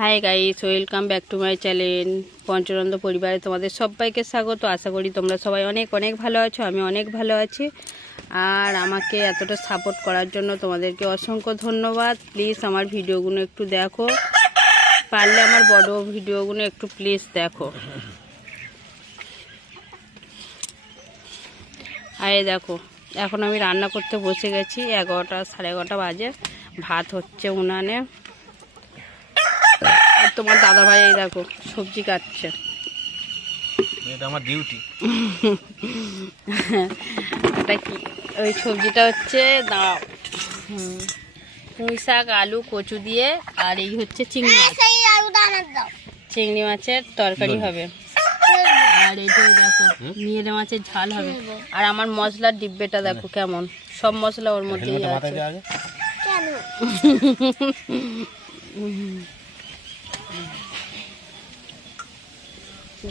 Hi guys welcome back to my channel Panchananda পরিবারে তোমাদের সবাইকে স্বাগত। আশা করি তোমরা সবাই অনেক অনেক ভালো আছো, আমি অনেক ভালো আছি। আর আমাকে এতটা সাপোর্ট করার জন্য তোমাদেরকে অসংখ্য ধন্যবাদ। প্লিজ আমার ভিডিওগুলো একটু দেখো। পারলে আমার বড় ভিডিওগুলো একটু প্লিজ দেখো। আর দেখো, এখন আমি রান্না করতে বসে গেছি। এগারোটা, সাড়ে এগারোটা বাজে। ভাত হচ্ছে উনানে। তোমার দাদা ভাই এই দেখো সবজি কাটছে। এটা আমার ডিউটি এটা কি? ওই সবজিটা হচ্ছে হুম, পুঁই শাক আলু কচু দিয়ে আর এই হচ্ছে চিংড়ি মাছ। চিংড়ি মাছের তরকারি হবে। আর এইটাই দেখো মিয়েলে মাছের ঝাল হবে। আর আমার মশলার ডিব্বেটা দেখো কেমন। সব মশলা ওর মধ্যেই আছে। আগে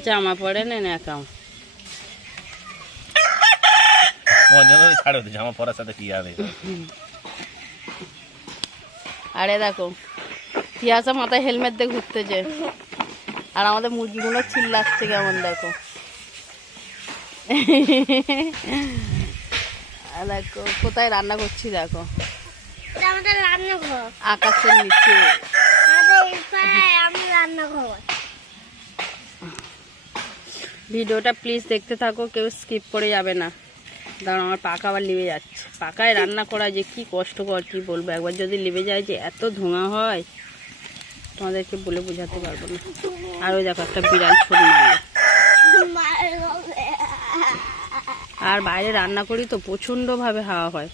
জামা পরে নেন একাও মঞ্জন ছাড়ো জামা পরার সাথে কি আরে আরে দেখো পিয়াসা মাথায় হেলমেট দিয়ে ঘুরতেছে আর আমাদের মুরগিগুলো চিল্লাচ্ছে কেমন দেখো। আর দেখো কোথায় রান্না করছি দেখো। আকাশের নিচে। রান্নাঘর। ভিডিওটা প্লিজ দেখতে থাকো, কেউ স্কিপ করে যাবে না। কারণ আমার পাকা আবার লিবে যাচ্ছে। পাকায় রান্না করা যে কি কষ্টকর কি বলব? একবার যদি লিবে যায় যে এত ধোঁয়া হয়, তোমাদেরকে বলে বোঝাতে পারব না। আর ওই দেখো একটা বিড়াল ছুট আর বাইরে রান্না করি তো প্রচণ্ডভাবে হাওয়া হয়।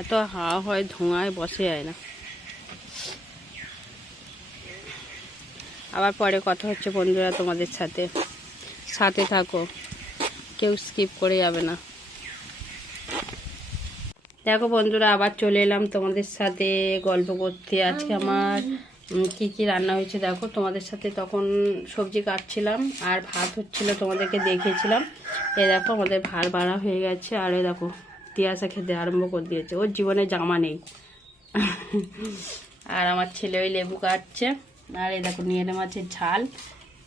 এত হাওয়া হয়, ধোঁয়ায় বসে যায় না। আবার পরে কথা হচ্ছে বন্ধুরা তোমাদের সাথে। সাথে থাকো। কেউ স্কিপ করে যাবে না। দেখো বন্ধুরা, আবার চলে এলাম তোমাদের সাথে গল্প করতে। আজকে আমার কি কি রান্না হয়েছে দেখো। তোমাদের সাথে তখন সবজি কাটছিলাম আর ভাত হচ্ছিল তোমাদেরকে দেখিয়েছিলাম। এ দেখো আমাদের ভাত বাড়া হয়ে গেছে আর এ দেখো তিয়াসা খেতে আরম্ভ করে দিয়েছে। ওর জীবনে জামা নেই। আর আমার ছেলে ওই লেবু কাটছে। আর এই দেখো নিয়ে মাছের ঝাল।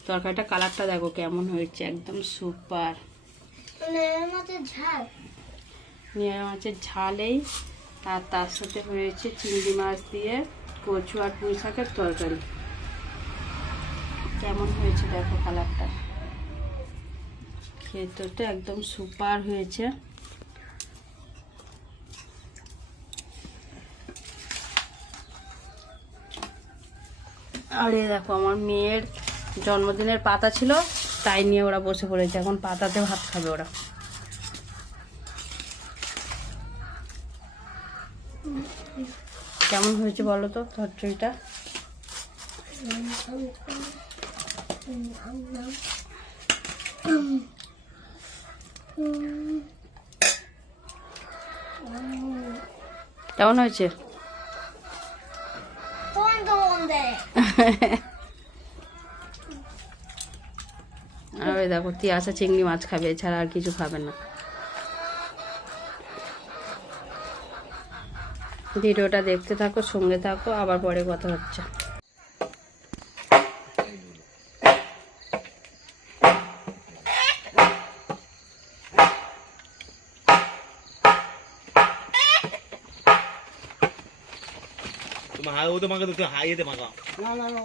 তরকারিটা কালারটা দেখো কেমন হয়েছে একদম সুপার। ঝাল। নিয়ে মাছের ঝালেই আর তার সাথে হয়েছে চিংড়ি মাছ দিয়ে কচু আর পুঁই শাকের তরকারি। কেমন হয়েছে দেখো কালারটা। খেতে তো একদম সুপার হয়েছে। আরে দেখো, আমার মেয়ের জন্মদিনের পাতা ছিল, তাই নিয়ে ওরা বসে পড়েছে। এখন পাতাতে ভাত খাবে ওরা। কেমন হয়েছে বলো তো তরকারিটা কেমন হয়েছে কোন দোকানে আর ওই দেখো আসা চিংড়ি মাছ খাবে, এছাড়া আর কিছু খাবে না। ভিডিওটা দেখতে থাকো, সঙ্গে থাকো, আবার পরে কথা হচ্ছে। তুমি হাই ওতে মাগা তুমি হাই এতে মাগা না না না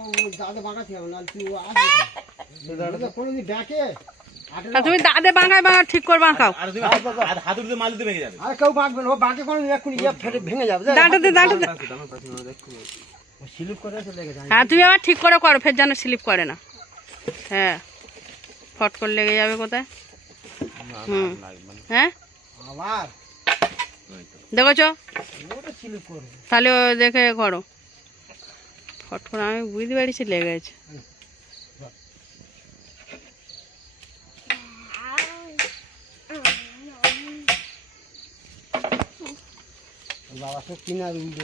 দাদা না তুই ডাকে তুমি বাঙায় বাঙা ঠিক করে বাঁকাও আর তুমি হাত হাত উঠে মাল দিতে ভেঙে যাবে। আর কেউ বাঁকবে না ও বাঁকে কোনোদিন এক্ষুনি ইয়ে ফেটে ভেঙে যাবে দাঁড়াতে দাঁড়াতে স্লিপ করে চলে গেছে হ্যাঁ তুমি আবার ঠিক করে করো ফের যেন স্লিপ করে না। হ্যাঁ। ফট করে লেগে যাবে কোথায়? হুম। হ্যাঁ? আবার দেখেছ? তাহলে দেখে করো। ফট করে আমি বুঝতে পারছি লেগেছে। বাবা সব কিনার উল্টে।